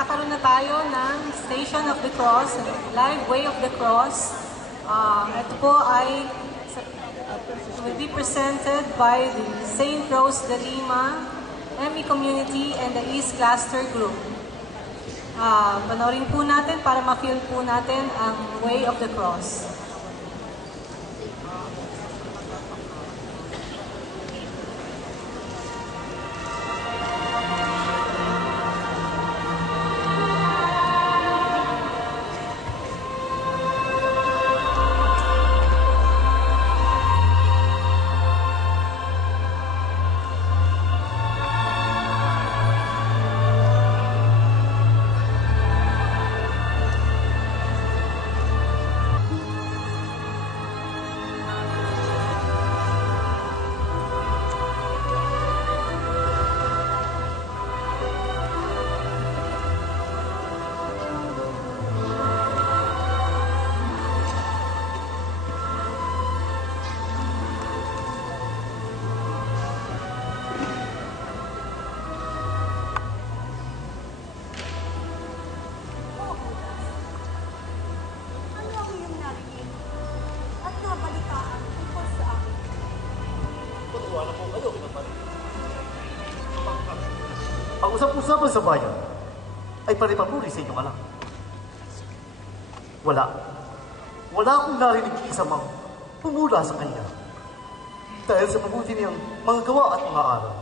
magkakaroon na tayo ng Station of the Cross, Live Way of the Cross. Ito po ay will be presented by the St. Rose de Lima, ME Community, and the East Cluster Group. Panoorin po natin para ma-feel po natin ang Way of the Cross. Ang usap-usapan sa bayan ay paripapuri sa inyong anak. Wala akong narinig isa mang pumula sa kanya dahil sa mabuti niyang mga gawa at mga aral.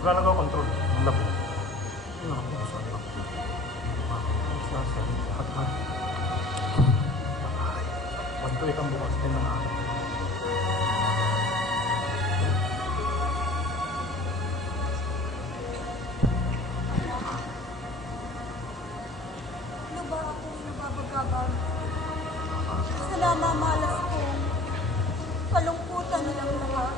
Wala nang kontrol ng labo. Wanto ikang bukas din ng ako. Ano ba akong nababagabag? Sa namamalas kong kalungkutan nilang lahat.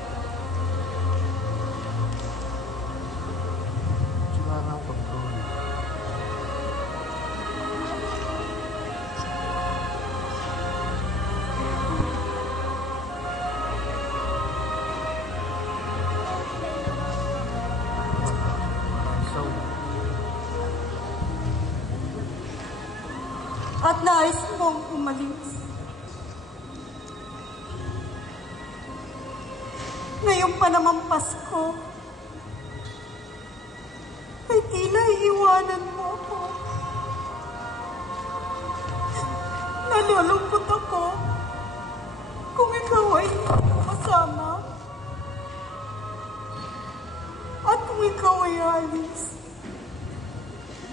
At nais mong umalis. Ngayon pa naman Pasko, ay tila iiwanan mo ako. Nalulungkot ako kung ikaw ay hindi kasama. At kung ikaw ay alis,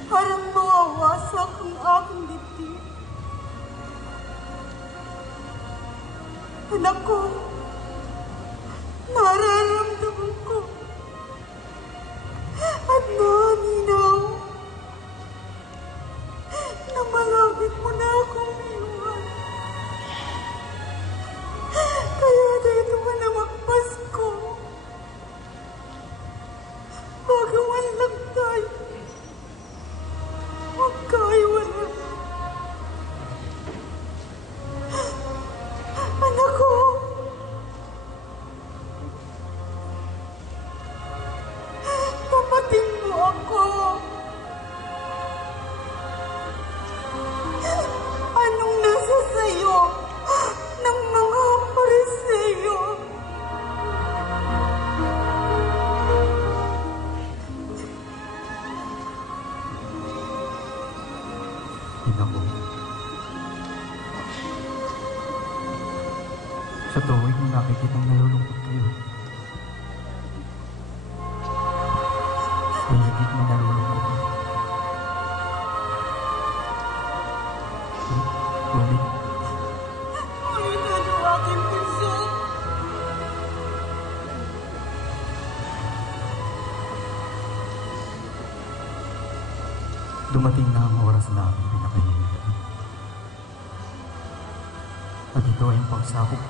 parang mawawasak ang aking dibdib. Anak ko, nararamdaman ko at naninaw na malapit mo na akong iwan. Kaya dito ka na magpasko. Bagawan lang tayo. Magkaiwanan. Anak ko, tapatin mo ako. Anong nasa sayo ng mga Pariseo? Pinako. Sa tuwing mo nakikitang nalulungkot kayo. Kung hindi mo nalulungkot kayo. Ulit. Ulit ang aking puso. Dumating na ang oras na aking pinakainitan. At ito ay ang pagsapok